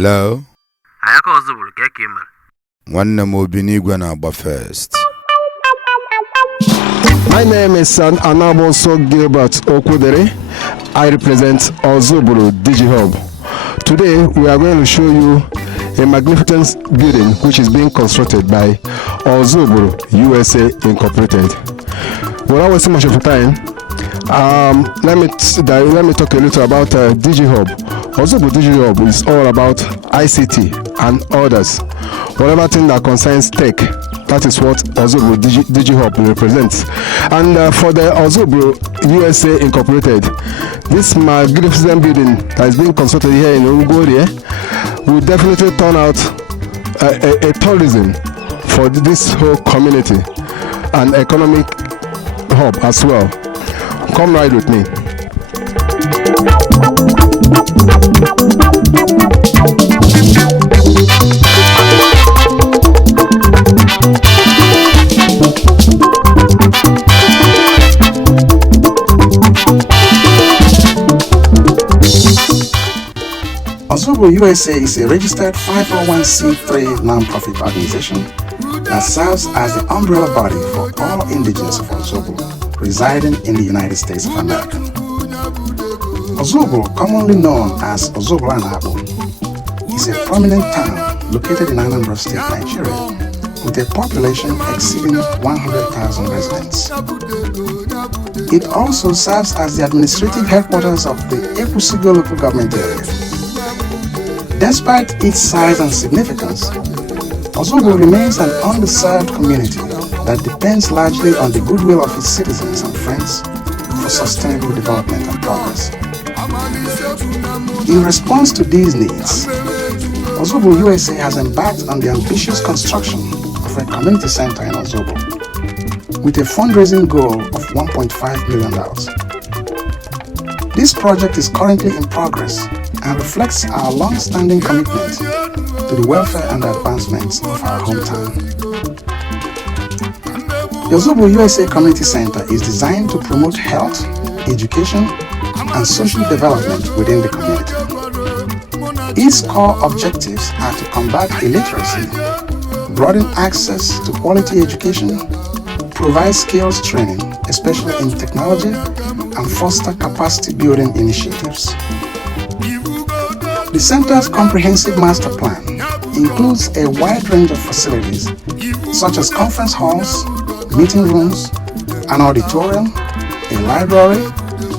Hello? Ayaka Ozubulu, get him. One more Binigwana first. My name is Anaboso Gilbert Okwudere. I represent Ozubulu DigiHub. Today we are going to show you a magnificent building which is being constructed by Ozubulu USA Incorporated. Without wasting much of your time, let me talk a little about DigiHub. Ozubulu DigiHub is all about ICT and others. Whatever thing that concerns tech, that is what Ozubulu DigiHub represents. And for the Ozubulu USA Incorporated, this magnificent building that is being constructed here in Ugwuorie will definitely turn out a tourism for this whole community and economic hub as well. Come ride with me. Ozubulu USA is a registered 501c3 non-profit organization that serves as the umbrella body for all indigenous of Ozubulu residing in the United States of America. Ozubulu, commonly known as Ozubulu Anabo, is a prominent town located in Anambra State, Nigeria, with a population exceeding 100,000 residents. It also serves as the administrative headquarters of the Ugwuorie local government area. Despite its size and significance, Ozubulu remains an underserved community that depends largely on the goodwill of its citizens and friends for sustainable development and progress. In response to these needs, Ozubulu USA has embarked on the ambitious construction of a community center in Ozubulu with a fundraising goal of $1.5 million. This project is currently in progress and reflects our long-standing commitment to the welfare and advancement of our hometown. The Ozubulu USA Community Center is designed to promote health, education, and social development within the community. Its core objectives are to combat illiteracy, broaden access to quality education, provide skills training, especially in technology, and foster capacity building initiatives. The center's comprehensive master plan includes a wide range of facilities such as conference halls, meeting rooms, an auditorium, a library,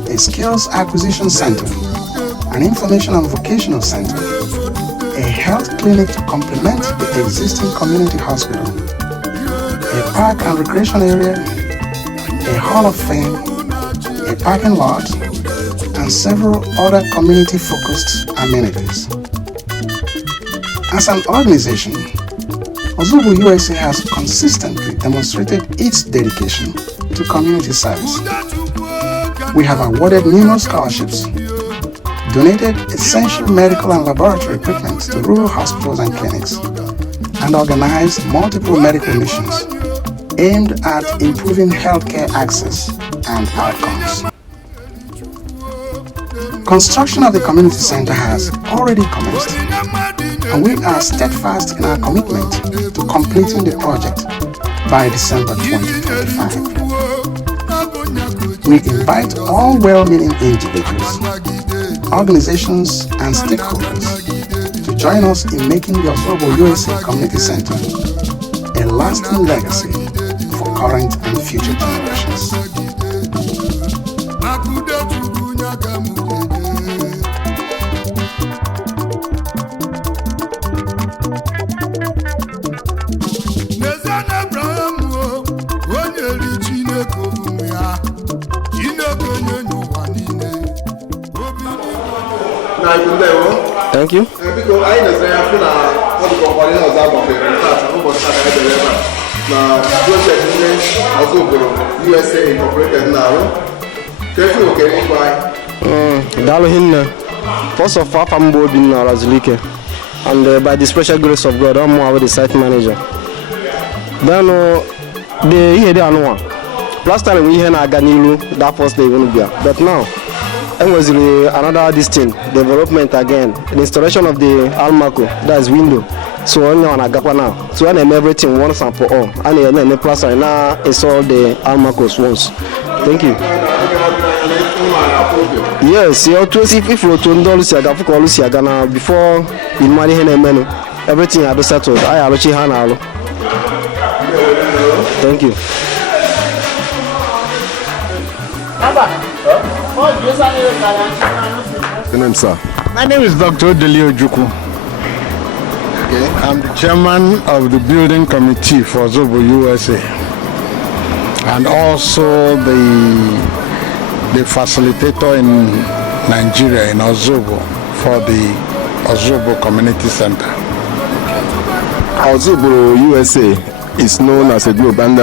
a skills acquisition center, an information and vocational center, a health clinic to complement the existing community hospital, a park and recreation area, a hall of fame, a parking lot, and several other community-focused amenities. As an organization, Ozubulu USA has consistently demonstrated its dedication to community service. We have awarded numerous scholarships, donated essential medical and laboratory equipment to rural hospitals and clinics, and organized multiple medical missions aimed at improving healthcare access and outcomes. Construction of the community center has already commenced, and we are steadfast in our commitment to completing the project by December 2025. We invite all well-meaning individuals, organizations, and stakeholders to join us in making the Ozubulu USA Community Center a lasting legacy for current and future generations. Thank you. First of all, I'm in Razulike, and by the special grace of God, I'm the site manager. Then the here they are no one. Last time we had a Ganilu, that first day, but now And was another distinct development again, the installation of the almaco, that is window. So on agapa now. So I name everything once and for all. And then plus I now install the almacos once. Thank you. Yes, you always if you to ndolu siaga for call siaga now before in money menu. Everything I do settled. I alochi hana. Thank you. Your name, sir? My name is Dr. Ugwuorie Ozubulu. Okay. I'm the chairman of the building committee for Ozubulu USA, and also the facilitator in Nigeria in Ozubulu for the Ozubulu Community Center. Ozubulu USA is known as a group, and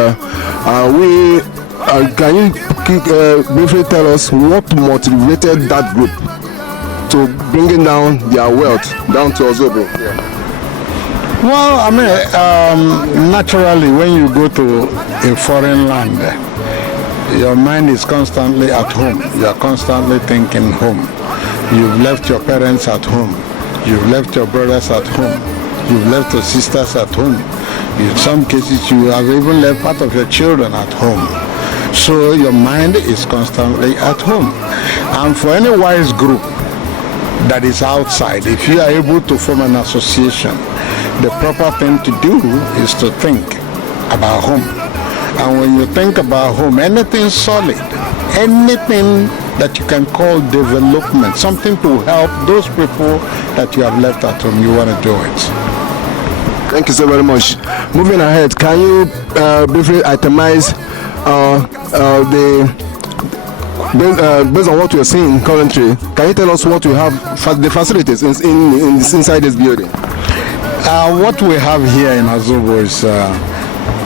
can you briefly tell us what motivated that group to bringing down their wealth down to Ozubulu? Well, I mean, naturally, when you go to a foreign land, your mind is constantly at home. You are constantly thinking home. You've left your parents at home. You've left your brothers at home. You've left your sisters at home. In some cases, you have even left part of your children at home. So your mind is constantly at home. And for any wise group that is outside, if you are able to form an association, the proper thing to do is to think about home. And when you think about home, anything solid, anything that you can call development, something to help those people that you have left at home, you want to do it. Thank you so very much. Moving ahead, can you briefly itemize based on what you're seeing currently? Can you tell us what you have the facilities inside this building? What we have here in Ozubulu is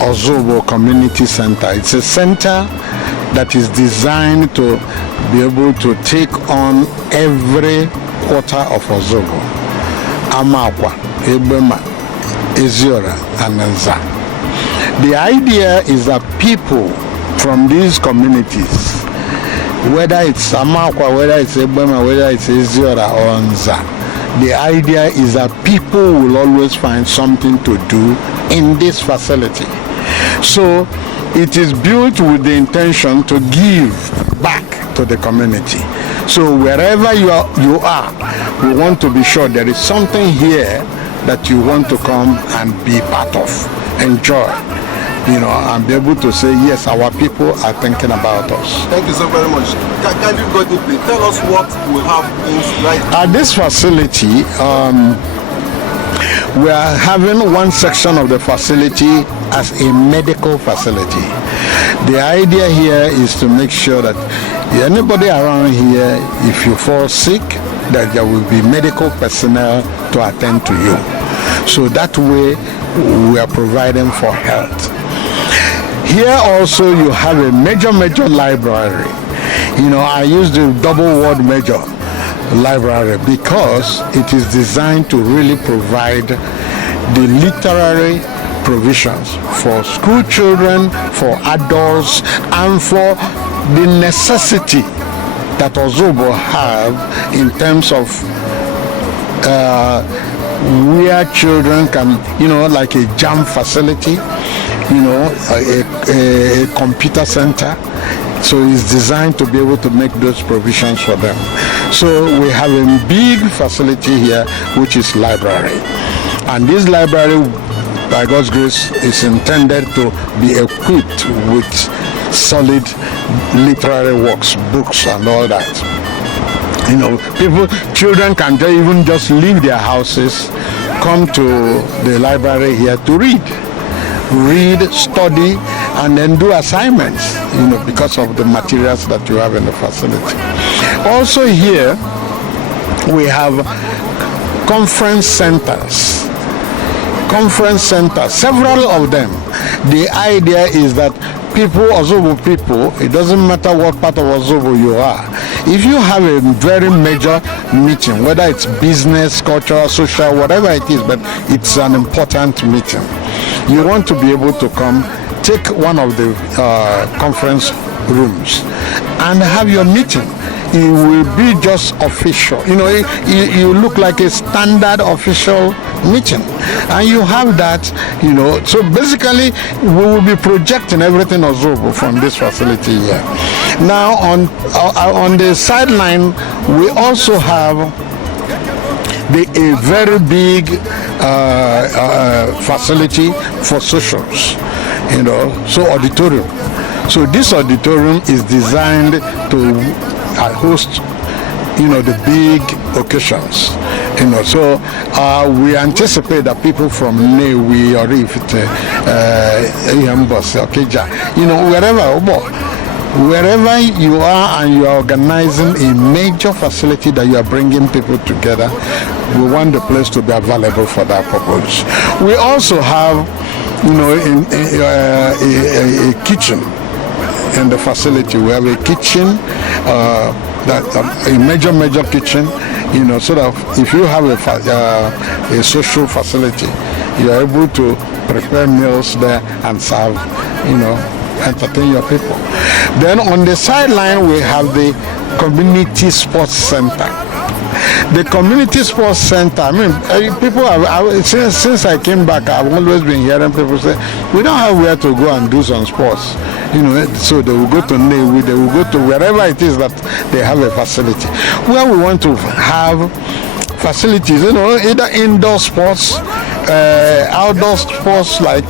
Ozubulu Community Center. It's a center that is designed to be able to take on every quarter of Ozubulu. Amakwa, Ebema, Eziora, and Nza. The idea is that people from these communities, whether it's Amakwa, whether it's Ebema, whether it's Eziora or Nza, the idea is that people will always find something to do in this facility. So it is built with the intention to give back to the community. So wherever you are, we want to be sure there is something here that you want to come and be part of, enjoy, and be able to say, yes, our people are thinking about us. Thank you so very much. Can you go deeply? Tell us what we have right at this facility. We are having one section of the facility as a medical facility. The idea here is to make sure that anybody around here, if you fall sick, that there will be medical personnel to attend to you. So that way we are providing for health. Here also you have a major library. I use the double word major library because it is designed to really provide the literary provisions for school children, for adults, and for the necessity that Ozubulu have in terms of where children can, like a jam facility, a computer center. So it's designed to be able to make those provisions for them. So we have a big facility here, which is library. And this library, by God's grace, is intended to be equipped with solid literary works, books, and all that. Children can even just leave their houses, come to the library here to read, study, and then do assignments, because of the materials that you have in the facility. Also here, we have conference centers, several of them. The idea is that Ozubulu people, it doesn't matter what part of Ozubulu you are, if you have a very major meeting, whether it's business, cultural, social, whatever it is, but it's an important meeting, you want to be able to come, take one of the conference rooms and have your meeting. it will be just official. You know, you look like a standard official meeting, and you have that, you know. So basically, we will be projecting everything Ozubulu from this facility here. Now, on the sideline, we also have a very big facility for socials, you know, so auditorium. So this auditorium is designed to host, you know, the big occasions, you know. So we anticipate that people from Newi or Okeja, you know, wherever you are and you are organizing a major facility that you are bringing people together, we want the place to be available for that purpose. We also have, you know, a kitchen in the facility. We have a kitchen, a major kitchen, you know, so that if you have a social facility, you are able to prepare meals there and serve, you know, entertain your people. Then on the sideline we have the community sports center. The community sports center, I mean, people have, since I came back, I've always been hearing people say, we don't have where to go and do some sports, you know. So they will go to Newi, they will go to wherever it is that they have a facility. Where we want to have facilities, you know, either indoor sports, outdoor sports like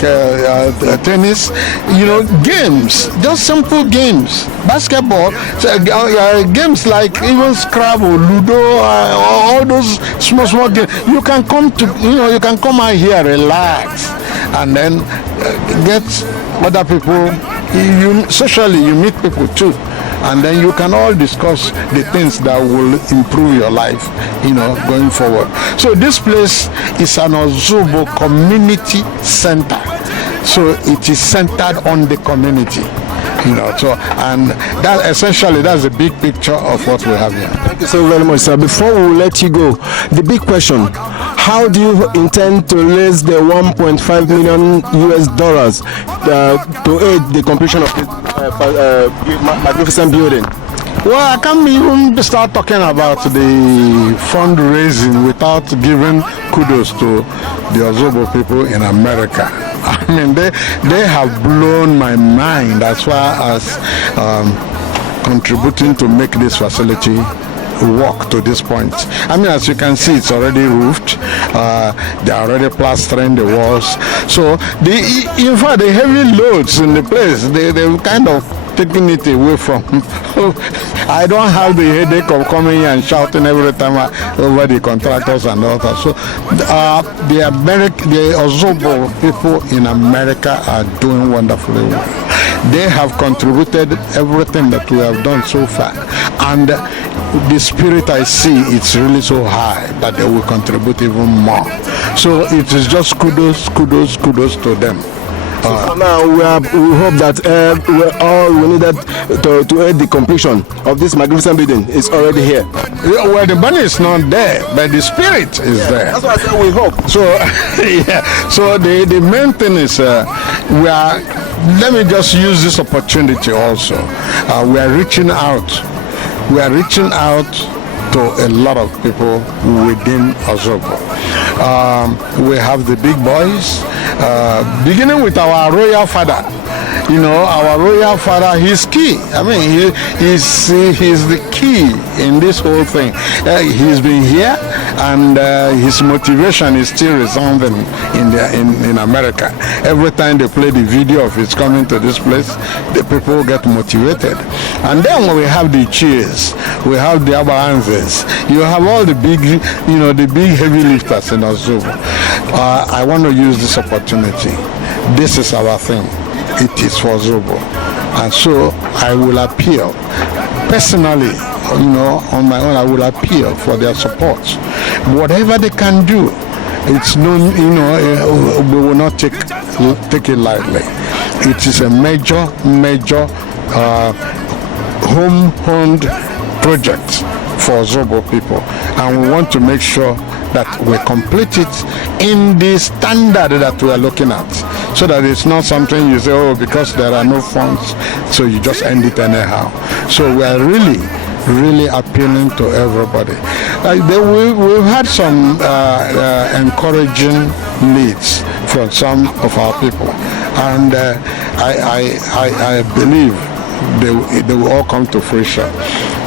tennis, you know, games, just simple games, basketball, games like even Scrabble, Ludo, all those small games. You can come to, you know, you can come out here, relax, and then get other people. Socially, you meet people too, and then you can all discuss the things that will improve your life, you know, going forward. So this place is an Ozubulu community center. So it is centered on the community, you know. So, and that essentially, that's the big picture of what we have here. Thank you so very much, sir. Before we let you go, the big question: how do you intend to raise the 1.5 million US dollars to aid the completion of this magnificent building? Well, I can't even start talking about the fundraising without giving kudos to the Ozubulu people in America. I mean, they have blown my mind as far as contributing to make this facility work to this point. I mean, as you can see, it's already roofed. They're already plastering the walls. So, in fact, the heavy loads in the place, they've kind of taken it away from. I don't have the headache of coming here and shouting every time over the contractors and all that. So, the Ozubulu people in America are doing wonderfully well. They have contributed everything that we have done so far, and the spirit I see, it's really so high that they will contribute even more. So it is just kudos to them. So for now, we hope that all we needed to aid the completion of this magnificent building is already here. Yeah, well, the money is not there, but the spirit is there. That's why I said we hope. So, yeah. So the main thing is we are. Let me just use this opportunity also. We are reaching out. We are reaching out to a lot of people within Ozubulu. We have the big boys, beginning with our royal father. You know, our royal father, he's key. I mean, he's the key in this whole thing. He's been here, and his motivation is still resounding in America. Every time they play the video of his coming to this place, the people get motivated. And then when we have the cheers, we have the abaranzes, you have all the big, you know, the big heavy lifters in Ozubulu. I want to use this opportunity. This is our thing. It is for Ozubulu. And so I will appeal personally, you know, on my own, I will appeal for their support. Whatever they can do, it's no, you know, we will not take it lightly. It is a major home-owned project for Ozubulu people, and we want to make sure that we complete it in the standard that we are looking at, so that it's not something you say, oh, because there are no funds, so you just end it anyhow. So we are really really appealing to everybody. We've had some encouraging leads from some of our people, and I believe they will all come to fruition.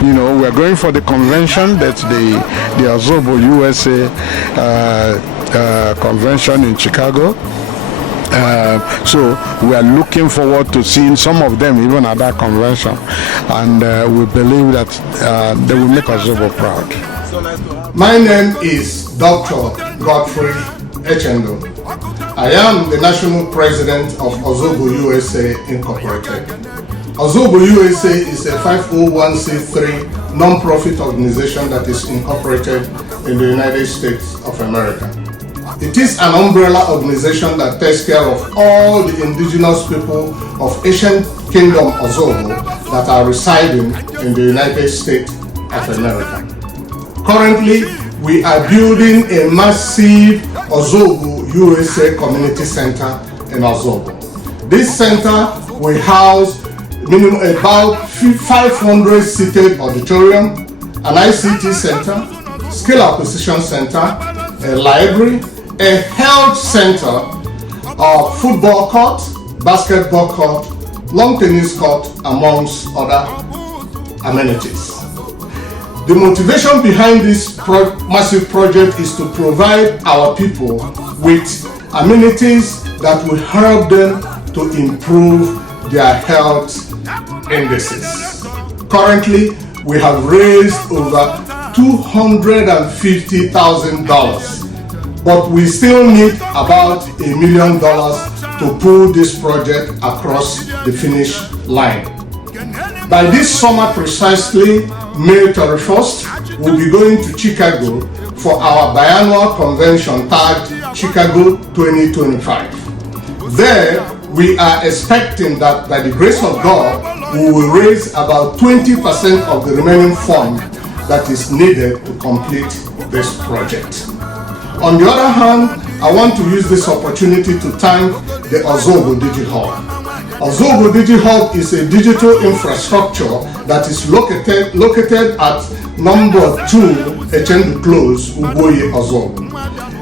You know, we're going for the convention. That's the Ozubulu USA convention in Chicago. So we are looking forward to seeing some of them even at that convention, and we believe that they will make Ozubulu proud. My name is Dr. Godfrey Echendo. I am the National President of Ozubulu USA Incorporated. Ozubulu USA is a 501c3 non-profit organization that is incorporated in the United States of America. It is an umbrella organization that takes care of all the indigenous people of Ancient Kingdom Ozubulu that are residing in the United States of America. Currently, we are building a massive Ozubulu USA Community Center in Ozubulu. This center will house about 500 seated auditorium, an ICT center, skill acquisition center, a library, a health center, a football court, basketball court, lawn tennis court, amongst other amenities. The motivation behind this massive project is to provide our people with amenities that will help them to improve their health indices. Currently, we have raised over $250,000, but we still need about $1 million to pull this project across the finish line. By this summer precisely, May 31st, we'll be going to Chicago for our biannual convention tagged Chicago 2025. There, we are expecting that by the grace of God, we will raise about 20% of the remaining fund that is needed to complete this project. On the other hand, I want to use this opportunity to thank the Ozubulu DigiHub. Ozubulu DigiHub is a digital infrastructure that is located at number 2 Echendu Close, Ugwuorie Ozubulu.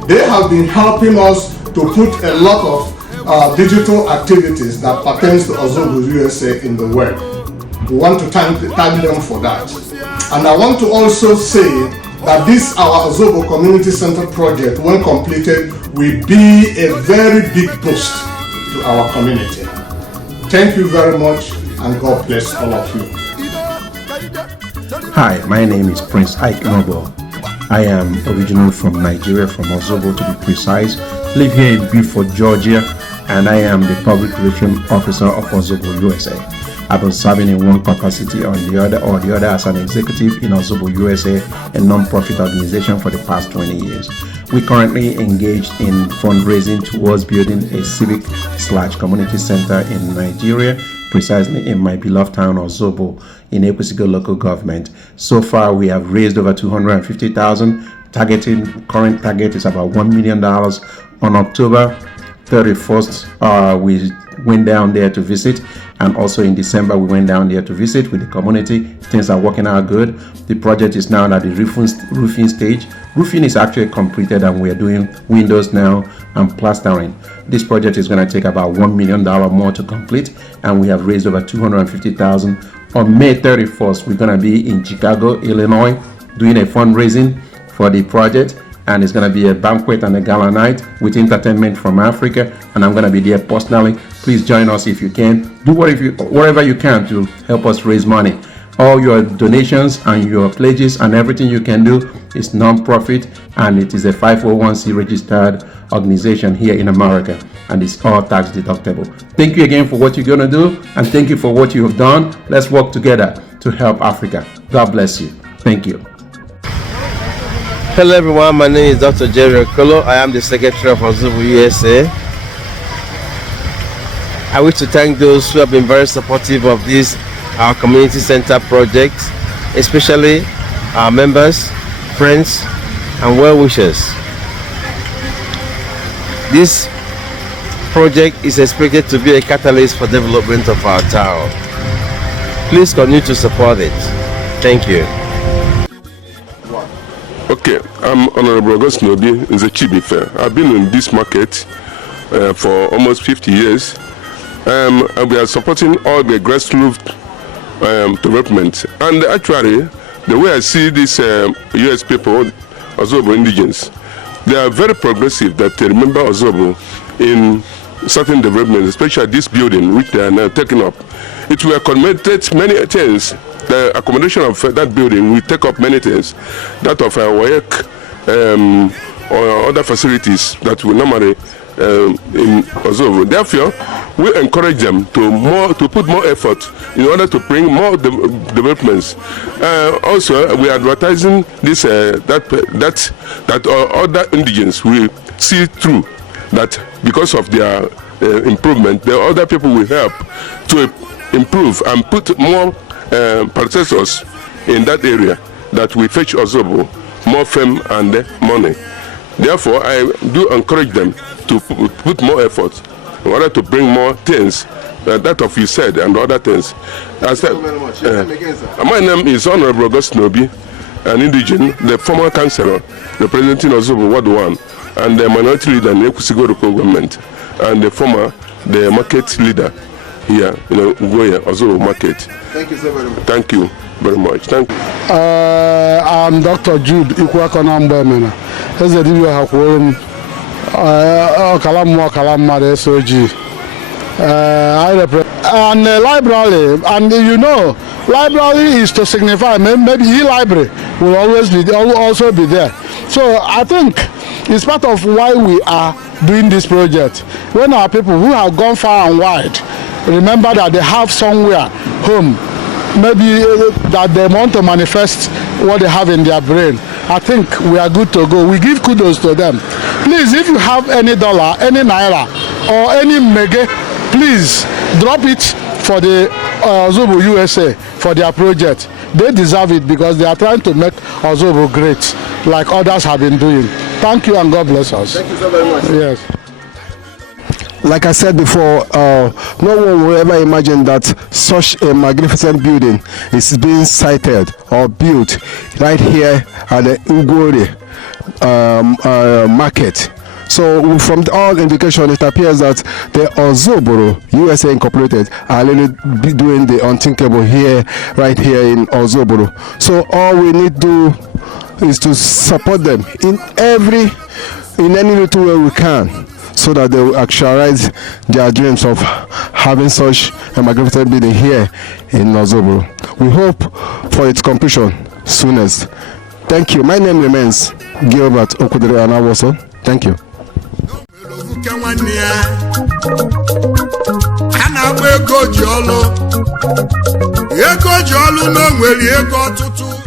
They have been helping us to put a lot of digital activities that pertains to Ozubulu USA in the web. We want to thank them for that. And I want to also say that this our Ozubulu Community Center project, when completed, will be a very big boost to our community. Thank you very much, and God bless all of you. Hi, my name is Prince Ike Noble. I am originally from Nigeria, from Ozubulu to be precise. Live here in Beaufort, Georgia, and I am the Public Relations Officer of Ozubulu USA. I've been serving in one capacity or the other as an executive in Ozubulu USA, a non-profit organization, for the past 20 years. We currently engaged in fundraising towards building a civic/community center in Nigeria, precisely in my beloved town Ozubulu in Ekwesigo local government. So far, we have raised over $250,000. Current target is about $1 million. On October 31st, we went down there to visit, and also in December we went down there to visit with the community. Things are working out good. The project is now at the roofing stage. Roofing is actually completed, and we are doing windows now and plastering. This project is going to take about $1 million more to complete, and we have raised over $250,000. On May 31st, we're going to be in Chicago, Illinois, doing a fundraising for the project. And it's going to be a banquet and a gala night with entertainment from Africa, and I'm going to be there personally. Please join us if you can. Do whatever you can to help us raise money. All your donations and your pledges and everything you can do is non-profit, and it is a 501c registered organization here in America, and it's all tax deductible. Thank you again for what you're going to do, and thank you for what you have done. Let's work together to help Africa. God bless you. Thank you. Hello everyone, my name is Dr. Jerry Okolo. I am the Secretary of Ozubulu USA. I wish to thank those who have been very supportive of this our community center project, especially our members, friends, and well-wishers. This project is expected to be a catalyst for development of our town. Please continue to support it. Thank you. Okay, I'm Honorable Augustine Obi Nzechibife. I've been in this market for almost 50 years. And we are supporting all the grassroots development. And actually, the way I see these US people, Ozobo indigenes, they are very progressive that they remember Ozobo in certain developments, especially this building which they are now taking up. It will accommodate many things. The accommodation of that building will take up many things. That of work or other facilities that we normally in Ozobo. Therefore, we encourage them to put more effort in order to bring more developments. Also, we are advertising this that other indigenes will see through that because of their improvement, the other people will help to improve and put more processors in that area that will fetch Ozobo more fame and money. Therefore, I do encourage them to put more effort in order to bring more things, that of you said and other things. Thank you very much. My name is Honorable Augustine Obi, an indigene, the former councillor representing Ozobo Ward 1, and the minority leader in the Ekusigo local government, and the former market leader here in Ugwuorie Ozubulu market. Thank you so very much. Thank you very much. Thank you. I'm Dr. Jude Ikwakonambemena. As the video Hakurum Kalamma SOG. I represent and library, and you know, library is to signify maybe library will always be also be there. So I think it's part of why we are doing this project. When our people who have gone far and wide remember that they have somewhere home, maybe that they want to manifest what they have in their brain, I think we are good to go. We give kudos to them. Please, if you have any dollar, any naira, or any mega, please drop it for the Ozobo USA for their project. They deserve it because they are trying to make Ozobo great, like others have been doing. Thank you and God bless us. Thank you so very much. Yes. Like I said before, no one will ever imagine that such a magnificent building is being sited or built right here at the Ugwuorie market. So from all indication, it appears that the Ozubulu USA Incorporated are really doing the unthinkable here, right here in Ozubulu. So all we need to do is to support them in any little way we can, so that they will actualize their dreams of having such a magnificent building here in Ozubulu. We hope for its completion soonest. Thank you. My name remains Gilbert Okudere Anawoso. Thank you. Ego jolu no nwere ego ọtụtụ